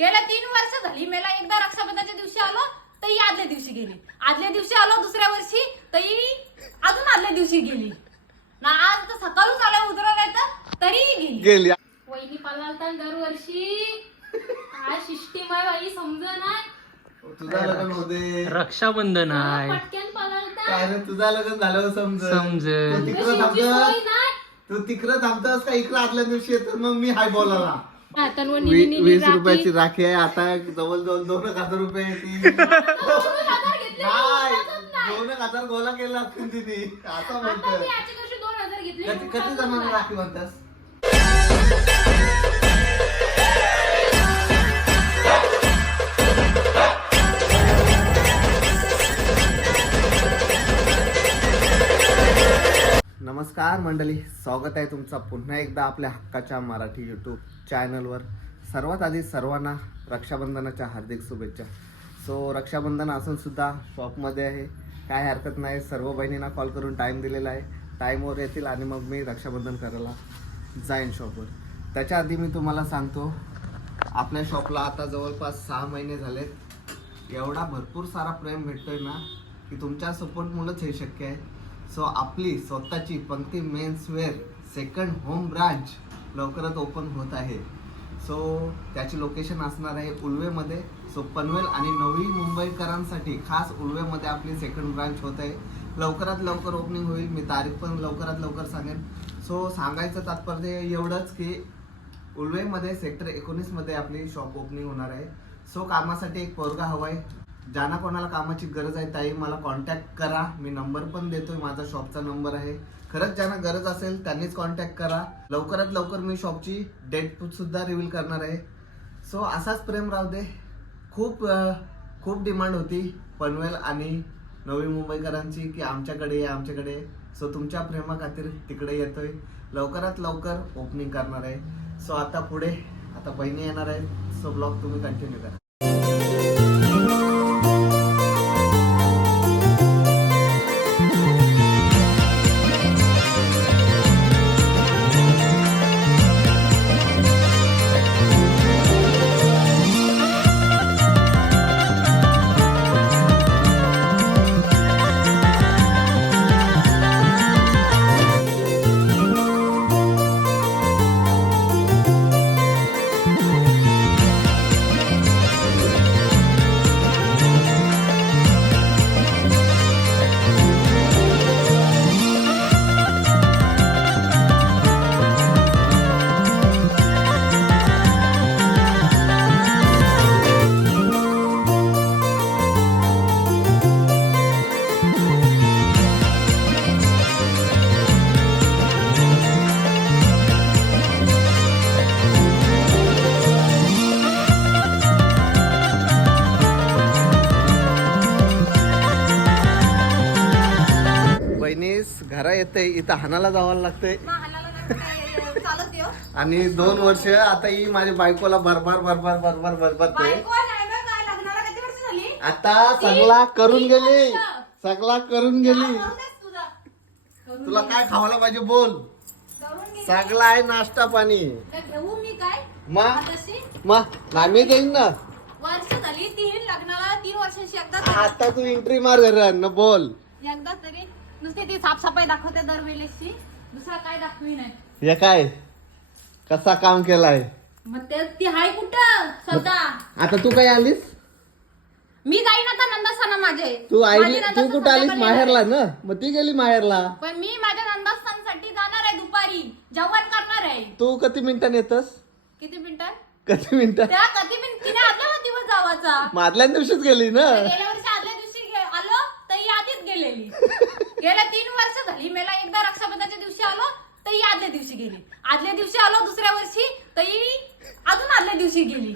गेल्या तीन वर्ष झाली. मला एकदा रक्षाबंधनच्या दिवशी आलो तरी आदल्या दिवशी गेली. आदल्या दिवशी आलो दुसऱ्या वर्षी तरी अजून आदल्या दिवशी गेली. ना आज तर सकाळून आल्या उतरा नाही तर तरीही गेली. गेली. वहिनी पलालता दरवर्षी काय शिष्टीमय बाई समज नाही तुझा लग्न होते रक्षाबंधन आहे. पलालता तुझा लग्न झालं समज समजेल. तू तिकडं नाही. तू तिकडं थांबतस का? इकडं आदल्या दिवशी येतो मग मी हाय बोलायला. हा, तन्वनी वी- निनी वीस राखी. रुपयाची राखी आहे आता जवळजवळ दोन एक हजार रुपये दोन हजार घेतले, नाही उठातच नाही. दोन एक हजार गोला केला असतील तिने असं आता मी म्हणतोय दोन हजार घेतले, कधी जणांना. राखी म्हणतास नमस्कार मंडळी स्वागत आहे तुमचा पुन्हा एकदा आपल्या हक्काच्या मराठी यूट्यूब चॅनलवर सर्वात आधी सर्वांना रक्षाबंधनाच्या हार्दिक शुभेच्छा. सो रक्षाबंधन असून सुद्धा शॉपमध्ये आहे. काय हरकत नाही सर्व बहिणींना कॉल करून टाईम दिलेला आहे. टाईमवर येतील आणि मग मी रक्षाबंधन करायला जाईन शॉपवर त्याच्या आधी मी तुम्हाला सांगतो आपल्या शॉपला आता जवळपास सहा महिने झालेत. एवढा भरपूर सारा प्रेम भेटतोय ना की तुमच्या सपोर्टमुळेच हे शक्य आहे. सो आपली स्वतःची Pankti men's wear second home branch लवकरच ओपन होत आहे. सो त्याची लोकेशन असणार आहे उल्वेमध्ये. सो पनवेल आणि नवी मुंबईकरांसाठी खास उल्वेमध्ये आपली सेकंड ब्रांच होत आहे. लवकरात लवकर ओपनिंग होईल मी तारीख पण लवकरात लवकर सांगेन. सो सांगायचं तात्पर्य एवढंच की उल्वेमध्ये सेक्टर एकोणीसमध्ये आपली शॉप ओपनिंग होणार आहे. सो कामासाठी एक पोरगा हवा आहे ज्यांना कोणाला कामाची गरज आहे ताई मला कॉन्टॅक्ट करा. मी नंबर पण देतोय माझा शॉपचा नंबर आहे. खरंच ज्यांना गरज असेल त्यांनीच कॉन्टॅक्ट करा. लवकरात लवकर मी शॉपची डेट सुद्धा रिव्हील करणार आहे. सो असाच प्रेम राहू दे. खूप खूप डिमांड होती पनवेल आणि नवी मुंबईकरांची की आमच्याकडे या आमच्याकडे सो तुमच्या प्रेमा खातीर तिकडे येतोय. लवकरात लवकर ओपनिंग करणार आहे. सो आता पुढे आता बहिणी येणार आहे सो ब्लॉग तुम्ही कंटिन्यू करा. बहिणीस घरा येते इथं हानाला जावं लागतंय. आणि दोन वर्ष आता ही माझ्या बायकोला भरभर भरभर भरभर भरभरते आता सगळा करून गेली. सगळा करून गेली. तुला. काय खावायला पाहिजे बोल. सगळा आहे नाश्ता पाणी. आम्ही देईन ना. वर्ष झाली तीन लग्नाला तीन वर्षांची एकदा तरी- आता तू एंट्री मार घरात न बोल. नुसती ती साफसफाई दाखवते दरवेळेसची दुसरा काय दाखवी नाही. हे काय? कसा काम केलाय? मग ते ती हाय कुठं? स्वतः. आता तू काय आलीस? मी जाईन आता नंदस्थाना माझे. तू माझी आईली तू नंदस्थान कुठं आलीस? संध्याकाळी माहेरला. ना? मग ती गेली माहेरला. पण मी माझ्या नंदस्थानसाठी जाणार आहे दुपारी. जेवण करणार आहे. तू किती मिनिटांनी येतस? किती मिनिटात किती मिनिटं? त्या कधी मिनिट तिने आदल्या दिवस जावाचा. मादल्या दिवशीच गेली ना? गेल्या वर्षी आदल्या दिवशी गे- आलो तर आधीच गेलेली गेल्या तीन वर्ष झाली. मला एकदा रक्षाबंधनच्या दिवशी आलो तर आदल्या दिवशी गेली. आदल्या दिवशी आलो दुसऱ्या वर्षी तरी अजून आदल्या दिवशी गेली.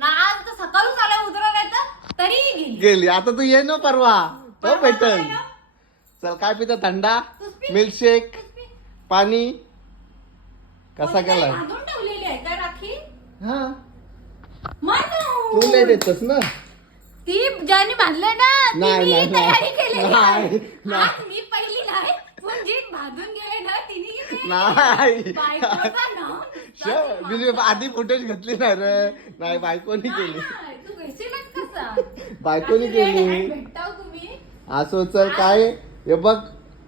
ना आज तर सकाळून आल्या उतरा नाही तर तरीही गेली. गेली. आता तू ये ना परवा. तो परवा भेटल? चल काय पिता? थंडा तूच पी. मिल्कशेक. पाणी. कसा कोणीतरी केलाय? बांधून ठेवलेली आहे काय राखी? हा. म्हणून. तू लेट येतस ना? ती ज्याने बांधले ना ती नाही, मी नाही, तयारी नाही. केलेली नाही, आहे. नाही. आज मी पहिली नाही पण जी बांधून गेले ना तिने. नाही. बायकोचा नाव श- मी आधी फुटेज घेतली नाही रे. नाही बायकोनी केली. नाही, तू घेशीलच कसा? बायकोनी red केली. hand भेटताव तुम्ही. असो चल काय? हे बघ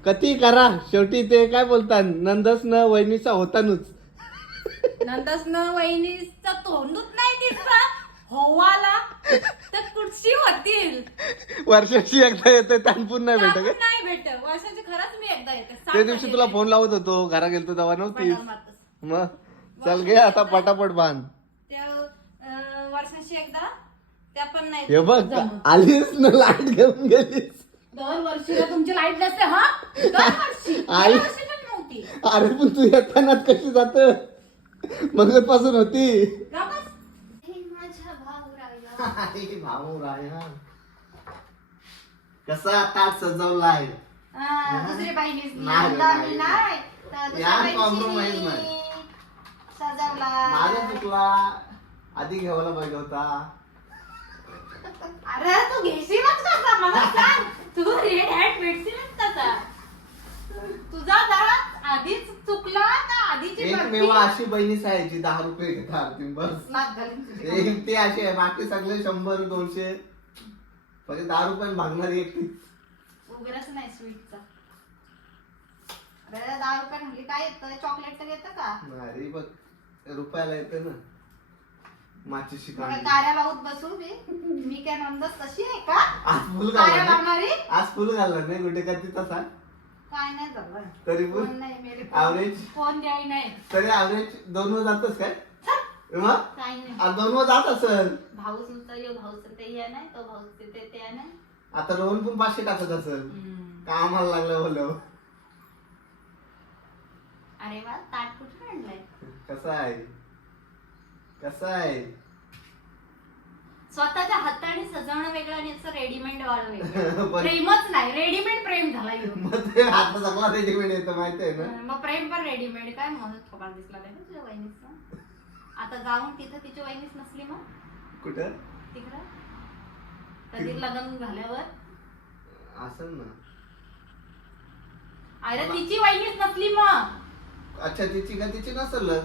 कधी करा. शेवटी ते काय बोलतात? नंदस न वहिनीचा होतानच. नंतरच न वहिनीचा तोंडूच नाही दिसला होवाला तर कुठशी होतील? वर्षाची एकदा येते त्यान पुन्हा नाही काय नाही भेट वर्षाची खरंच मी एकदा येते. सात त्या दिवशी तुला फोन लावत होतो घरा गेलतो तेव्हा नव्हतीस. मारतोस. मग? चल घे आता पटापट बांध त्या अं, वर्षाची एकदा त्या पण नाही. हे बघ. आलीस ना लाइट घेऊन गेलीस. तुमची लाइट नसते हा? आई. पण नव्हती. अरे पण तू येताना कशी जात मगपासून होती. राबस. हे माझ्या भाऊ राया कसा ताट सजवलाय? हा, दुसरी बाई नेसली. नाही, यंदा नाही, मी नाही तर दुसऱ्या यार, बाईची compromise नाही. सजवला माझा चुकला. आधी घ्यायला पाहिजे होता. अरे तू घेशीलच कसा मला सांग. तू रेड हॅट भेटशीलच कसा तुझा जरा आधीच चुकला का आधीची एक बर्फी? मेवा अशी बहिणीच आहे जी दहा रुपये घेता आरती बस. एक ते असे आहे बाकी सगळे शंभर दोनशे. फक्त दहा रुपये भागणारी उघडच नाही स्वीटचा अरे दहा रुपये म्हणली काय येतं? चॉकलेट तर येतं का? अरे बघ रुपयाला येते ना. माची शिकाणी कार्या लावत बसू मी. मी काय नंदस तशी आहे का? आज फुल आज फुल घालला नाही कुठे का तिथं सांग. काय नाही झालं. तरी फोन पण नाही मेरे Average? फोन द्याय नाही. तरी ऍव्हरेज दोन वर जातच काय मग काय नाही. आज दोन वर जात असल? भाऊच नुसतं यो भाऊच ते हे नाही तो भाऊच ते ते ते नाही. आता रोहन पण पाचशे टाकत असल. हम्म. का आम्हाला लागलं बोलव अरे वा ताट कुठे आणलंय? कसं आहे? कसं आहे? स्वतःच्या हाताने सजवणं वेगळं आणि असं रेडीमेड वाळं वेगळं. प्रेमच नाही. रेडीमेड प्रेम झाला ह्यो. मग ते आता सगळा रेडीमेड येतं माहिती आहे ना. मग प्रेम पण रेडीमेड काय म्हणून थोडा दिसला नाही ना तुझ्या वहिनीचा? आता जाऊन तिथं तिची वहिनीच नसली मग? कुठं? तिकडं? कधी लग्न झाल्यावर? असल ना. अरे तिची वहिनीच नसली मग. अच्छा तिची का तिची नसलच?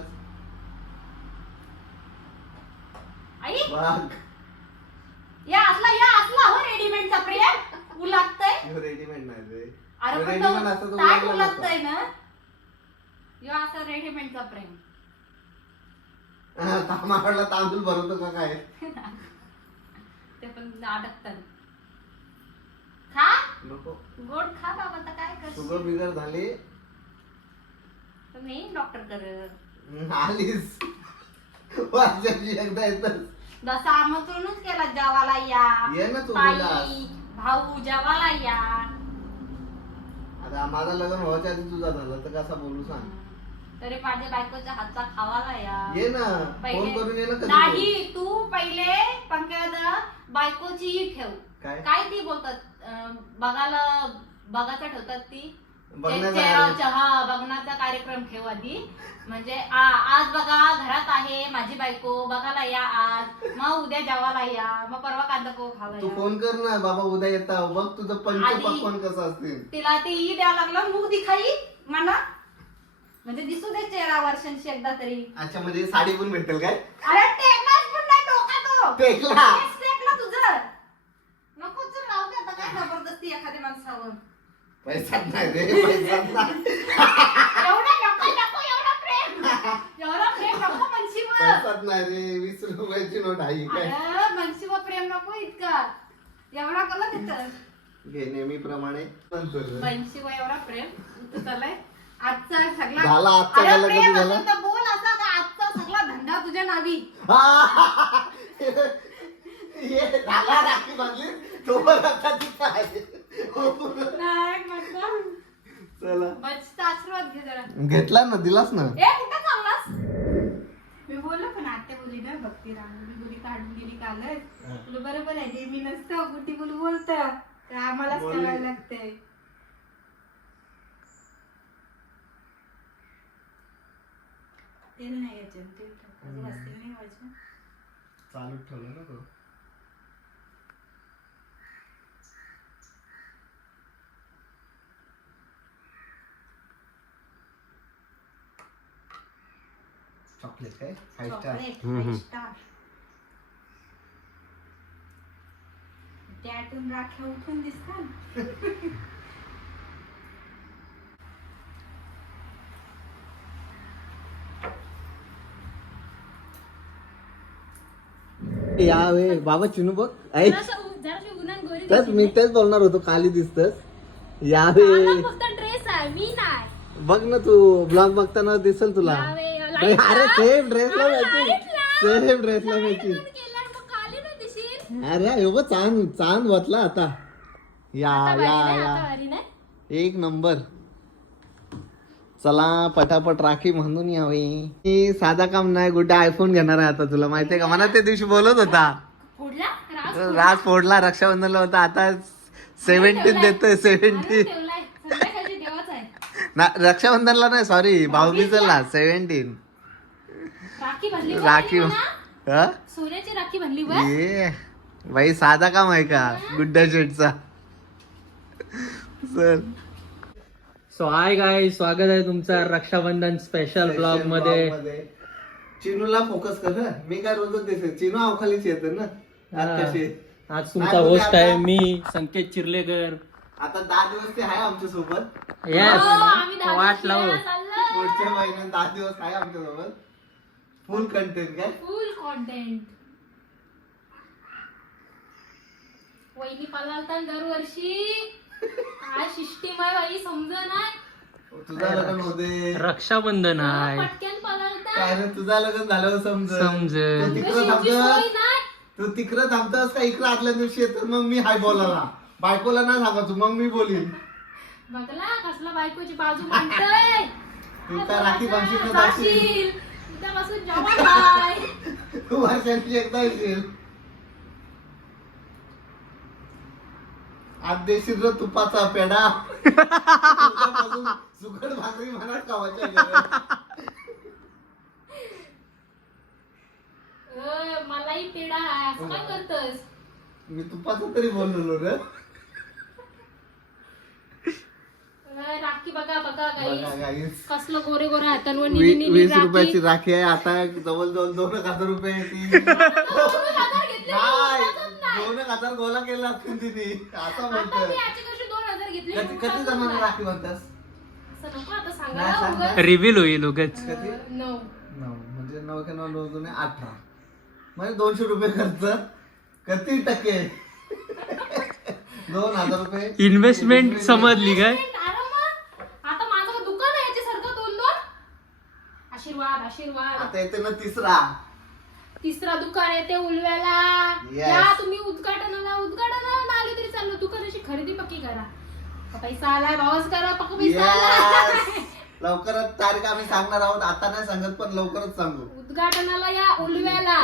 आई! या असला या असला हो रेडीमेडचा प्रेम. उलागतय रेडीमेड नाही रे. अरे पण रेडीमेड तो नसतं. ना? यो असं रेडीमेडचा प्रेम. तांदळाला तांदूळ भरवतो का काय? ते पण अडकतात खा. नको. गोड खा बाबा आता काय शुगर कर बिगर झाली. तुम्ही डॉक्टर कर. हम्म, आलीस. वर्षाची एकदा येतच जसं आमंत्रणच केला जेवाला या. ये ना तू ताई बिलास. भाऊ जेवाला या. आता माझं लग्न व्हायच्या आधी तुझा झालं तर कसा बोलू सांग? तरी माझ्या बायकोच्या हातचा खावाला या. ये ना फोन करून ये ना कधी नाही तू पहिले पंकज बायकोची ठेव. काय? काय ती बोलतात? अं, बघायला बघायचा ठेवतात ती? चेहरा. चहा बघण्याचा कार्यक्रम ठेव आधी. म्हणजे आ- आज बघा घरात आहे माझी बायको. बघायला या आज. मग उद्या जेवायला या. मग परवा कांदा पोह खावा तू. फोन कर ना बाबा उद्या येता. बघ तुझं पंच आधी- पक्वान कसं असतील. तिला ते ई द्यावं लागलं. मूग दिखाई म्हणा. म्हणजे दिसू दे चेहरा वर्षांशी एकदा तरी. अच्छा म्हणजे साडी पण भेटेल काय? अरे पण नाही डोका तो टेकला? तेच टेकलं तुझं. नको चल राहू दे. आता काय जबरदस्ती एखाद्या माणसावर. पैसाच नाही रे पैसाच नाही. एवढा नको नको एवढा प्रेम. एवढा प्रेम नको मनशीवर पैसाच नाही रे वीस रुपयाची नोट आहे काय? अरे मनशीवर प्रेम नको इतका. एवढा कला तिथं घे नेहमीप्रमाणे. नंतर. मनशीवर एवढा प्रेम. तू चाललाय. आजचा सगळा झाला आजचा अरे झाला प्रेम कधी झाला? असेल तर बोल असा का आजचा सगळा धंदा तुझ्या नावी. ये झाला राखी बांधली. तो पण आता तिथं आहे. नाही म्हटलं. चला. बचचा आशीर्वाद घे जरा. घेतला ना दिलास ना? ए कुठं चाललास? मी बोललो पण आत्या बोली ना भक्ती रांगोळी बोली काढून दिली कालच. तुला बरोबर आहे ते मी नसतं कुठे बोलू बोलत. तर आम्हालाच. करायला लागतंय. तेल नाही याच्यात तेल टाकायचं नाही चालू ठेवलं ना तो. चॉकलेट काय? Five star. चॉकलेट हम्म, हम्म. Five star. त्यातून राख्या उठून दिसतात. या वे बाबा चिनू बघ. ऐक जराशी उन्हान गोरी तेच दिसते मी ना. तेच बोलणार होतो खाली दिसतस. या वे मला फक्त ड्रेस आहे मी नाही. बघ ना तू ब्लॉग बघताना दिसेल तुला. या वे, अरे. सेम ड्रेसला मॅचिंग. सेम ड्रेसला मॅचिंग. अरे हे बघ चांद चांद बसला आता. या या या. एक नंबर. चला पटापट राखी म्हणून यावी. मी साधा काम नाही गुड्डा आयफोन घेणार आहे आता तुला. माहितीये का? मला त्या दिवशी बोलत होता. फोडला? राज फोडला? रक्षाबंधनला होता. आता सेव्हन्टीन देतोय सेव्हन्टीन ना रक्षाबंधनला नाही सॉरी भाऊबीजला सेव्हन्टीन राखी राखी हा? सोन्याची राखी वर? ये. बाई साधा काम आहे का? गुड्डा शेटचा सर सो हाय गाय स्वागत आहे तुमचं रक्षाबंधन स्पेशल ब्लॉगमध्ये. चिनूला फोकस कर ना मी काय रोजच दिसत चिनू अवखालीच येत ना. आज हा. कशी आज नाही, तुमचा होस्ट आहे मी संकेत चिर्लेकर. आता दहा दिवस ते आहे आमच्यासोबत. येस हो, वाट लावू. पुढच्या महिन्यात दहा दिवस आहे आमच्यासोबत. फुल कंटेंट काय? फुल कॉन्टेंट वहिनी पलालता दरवर्षी. काय सिस्टीम आहे बाई समज नाही तुझा लग्न होते रक्षाबंधन आहे. पटकन पलालता. काय रे तुझा लग्न झाल्यावर समज समजेल. तू तिकडं थांबतोस? तू तिकडं थांबतोस का? इकडं आदल्या दिवशी येतो मग मी हाय बोलायला. बायकोला नाही सांगायचो मग मी बोलीन. बघला कसला बायकोची बाजू मांडतोय? तू का राखी बांधशील का जाशील? जाशील. उद्यापासून जेवण काय तू वर्षांची एकदा येशील. आज देशील र तुपाचा उद्यापासून सुकट भाकरी म्हणा खावायच्या घरात. अ, मलाही पेढा आहे. असं काय करतस मी तुपाचं तरी बोललो रे अ, राखी बघा बघा guys. कसलं गोरे गोरे हातांवर वी- निली निली वीस रुपयाची राखी राखी आहे. आता जवळजवळ दोन एक हजार रुपये येतील नाही. दोन एक हजार गोला केला असतील तिने. असं आता म्हणतोय मी याची कशी दोन हजार घेतली कधी कधी जमाना राखी म्हणतास असं नको आता नाही सांगायला सांगा. उगाच. रिव्हील होईल उगाच. कधी अ, नऊ. नऊ. म्हणजे नऊ के नऊ नऊ दुने अठरा. म्हणजे दोनशे रुपये खर्च. किती टक्के? दोन हजार रुपये. इन्व्हेस्टमेंट समजली काय अरे मग, आता माझं का दुकान आहे याच्यासारखं दोन दोन आशीर्वाद आशीर्वाद. आता येते ना तिसरा. तिसरा दुकान येते उलव्याला. Yes. या तुम्ही उद्घाटनाला उद्घाटनाला नाही आले तरी चाललो. दुकानाची खरेदी पक्की करा. पैसा आलाय भावच करा. पक्का पैसा आलाय. Yes. लवकरच तारीख आम्ही सांगणार आहोत. आता नाही सांगत पण लवकरच सांगू. उद्घाटनाला या उलव्याला.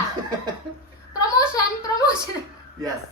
Promotion promotion yes